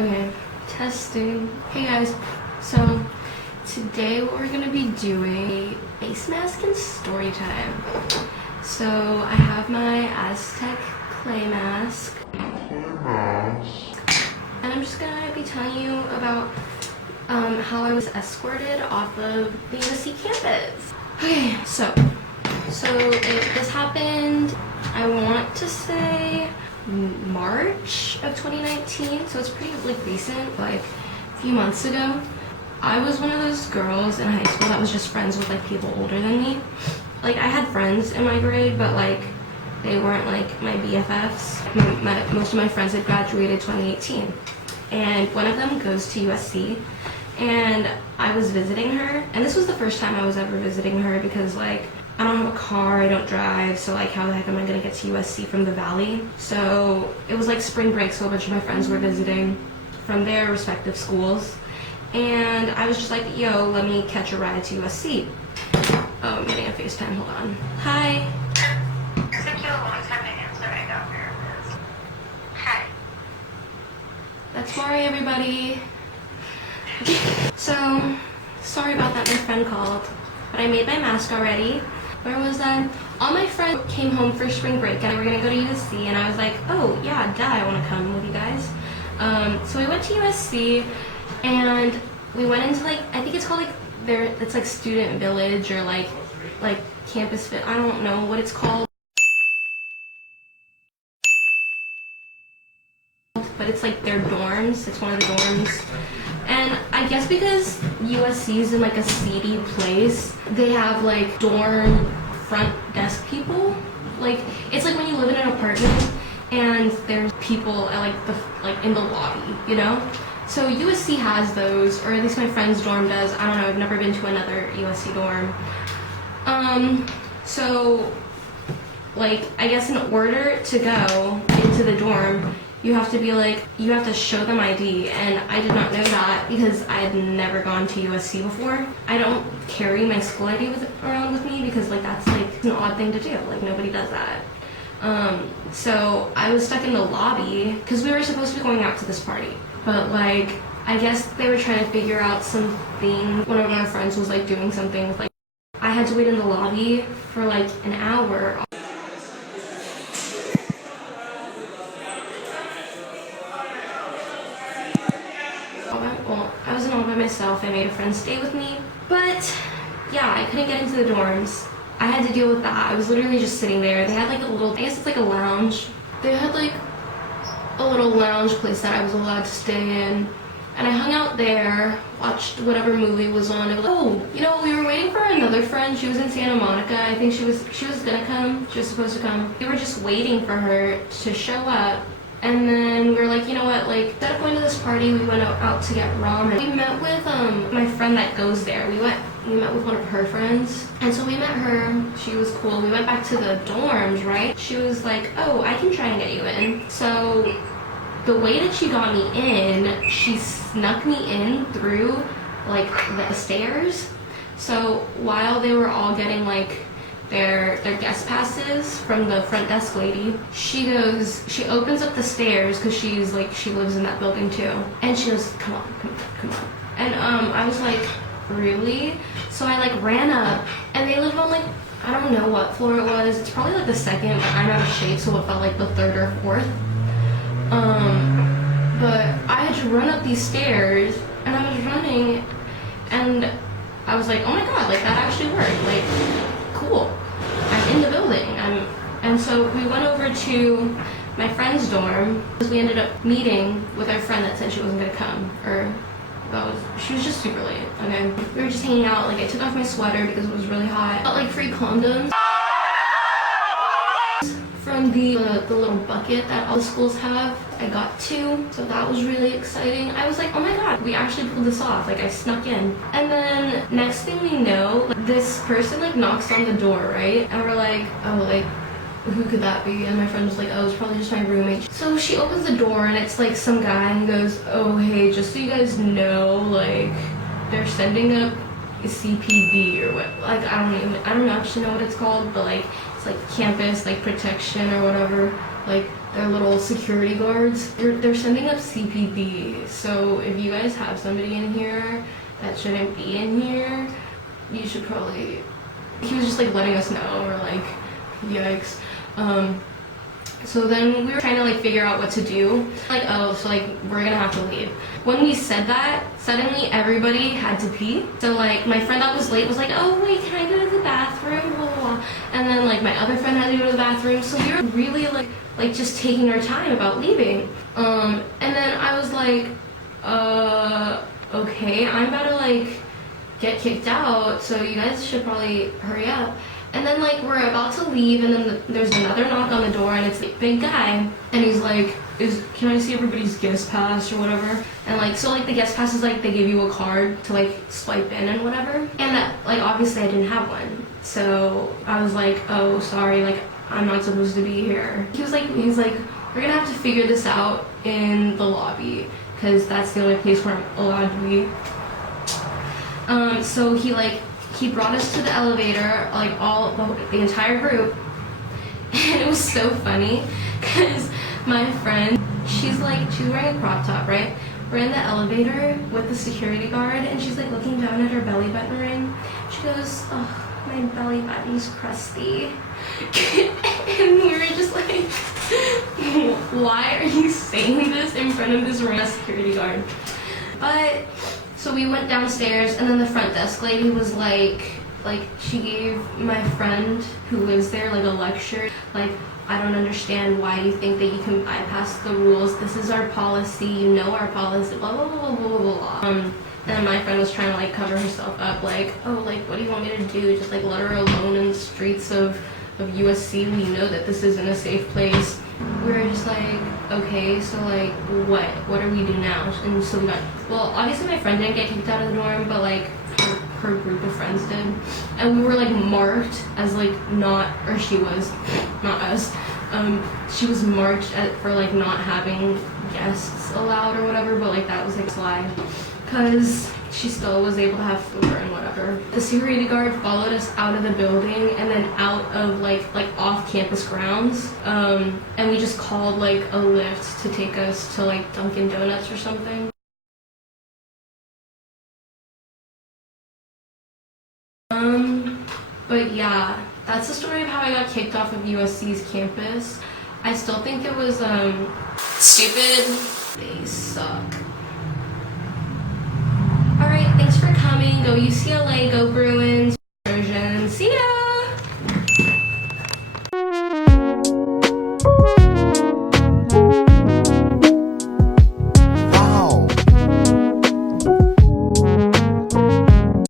Okay, testing. Hey guys, so today what we're gonna be doing a face mask and story time. So I have my Aztec clay mask, and I'm just gonna be telling you about how I was escorted off of the USC campus. Okay, so this happened, I want to say March of 2019, so it's pretty recent, like a few months ago. I was one of those girls in high school that was just friends with people older than me. Like, I had friends in my grade, but they weren't my BFFs. Most of my friends had graduated 2018, and one of them goes to USC, and I was visiting her, and this was the first time I was ever visiting her because I don't have a car, I don't drive, so how the heck am I gonna get to USC from the Valley? So it was spring break, so a bunch of my friends were visiting from their respective schools, and I was just like, yo, let me catch a ride to USC. Oh, I'm getting a FaceTime, hold on. Hi. It took you a long time to answer, I got nervous. Hi. That's Mari, everybody. So, sorry about that, my friend called, but I made my mask already. Where was I? All my friends came home for spring break and we were gonna go to USC, and I was like, oh yeah, duh, I wanna come with you guys. So we went to USC and we went into I think it's called it's student village or like campus fit, I don't know what it's called. But it's their dorms, it's one of the dorms. And I guess because USC is in a seedy place, they have dorm front desk people. It's when you live in an apartment and there's people at in the lobby, you know? So USC has those, or at least my friend's dorm does. I don't know, I've never been to another USC dorm. So I guess in order to go into the dorm, you have to be you have to show them ID, and I did not know that because I had never gone to USC before. I don't carry my school ID around with me because that's an odd thing to do. Nobody does that. So I was stuck in the lobby because we were supposed to be going out to this party, but I guess they were trying to figure out something. One of my friends was doing something with I had to wait in the lobby for an hour. Well, I wasn't all by myself. I made a friend stay with me. But yeah, I couldn't get into the dorms. I had to deal with that. I was literally just sitting there. They had a little, I guess it's a lounge. They had a little lounge place that I was allowed to stay in. And I hung out there, watched whatever movie was on. And oh, you know, we were waiting for another friend. She was in Santa Monica. I think she was gonna come. She was supposed to come. We were just waiting for her to show up. And then we were you know what, instead of going to this party, we went out to get ramen. We met with my friend that goes there. We met with one of her friends. And so we met her, she was cool. We went back to the dorms, right? She was like, oh, I can try and get you in. So the way that she got me in, she snuck me in through the stairs. So while they were all getting their guest passes from the front desk lady, she opens up the stairs because she lives in that building too, and she goes, come on, and I was like, really? So I ran up, and they lived on I don't know what floor it was. It's probably the second, but I'm out of shape, so it felt the third or fourth. But I had to run up these stairs, and I was running, and I was like, oh my god, that actually worked, cool. I'm in the building. And so we went over to my friend's dorm because we ended up meeting with our friend that said she wasn't gonna come, or she was just super late. Okay, we were just hanging out. I took off my sweater because it was really hot. Got free condoms from the little bucket that all the schools have. I got 2, so that was really exciting. I was like, oh my god, we actually pulled this off. I snuck in. And then next thing we know, this person knocks on the door, right? And we're like, oh, who could that be? And my friend was like, oh, it's probably just my roommate. So she opens the door and it's some guy, and goes, oh hey, just so you guys know, they're sending up a CPD or what, I don't actually know what it's called, but it's campus protection or whatever. like their little security guards. They're sending up CPD. So if you guys have somebody in here that shouldn't be in here, you should probably. He was just like letting us know. We're like, yikes. So then we were trying to like figure out what to do. Like, oh, so like we're gonna have to leave. When we said that, suddenly everybody had to pee. So like my friend that was late was like, oh wait, can I go to the bathroom? Blah, blah, blah. And then like my other friend had to go to the bathroom. So we were really like just taking our time about leaving. And then I was like, okay, I'm about to like get kicked out, so you guys should probably hurry up. And then like we're about to leave, and then there's another knock on the door, and it's a big guy, and he's like, can I see everybody's guest pass or whatever? And like, so like the guest pass is like they give you a card to like swipe in and whatever. And that like obviously I didn't have one, so I was like, oh sorry, like I'm not supposed to be here. He's like we're gonna have to figure this out in the lobby because that's the only place where I'm allowed to be. So he brought us to the elevator, like the entire group, and it was so funny because my friend, she's wearing a crop top, right? We're in the elevator with the security guard, and she's like looking down at her belly button ring. She goes, oh, my belly button's crusty. And we were just like, why are you saying this in front of this random security guard? But so we went downstairs, and then the front desk lady was like she gave my friend who lives there like a lecture, like, I don't understand why you think that you can bypass the rules. This is our policy, you know our policy, blah blah blah blah blah blah. And my friend was trying to like cover herself up, like, oh, like what do you want me to do? Just like let her alone in the streets of USC when you know that this isn't a safe place. We were just like, okay, so like what do we do now? And so we got, well, obviously my friend didn't get kicked out of the dorm, but like her group of friends did, and we were like marked as like not, or she was, not us, she was marked for like not having guests allowed or whatever, but like that was like slide because she still was able to have food and whatever. The security guard followed us out of the building and then out of like off-campus grounds, and we just called like a Lyft to take us to like Dunkin' Donuts or something. But yeah, that's the story of how I got kicked off of USC's campus. I still think it was stupid. They suck. Alright, thanks for coming. Go UCLA, go Bruins.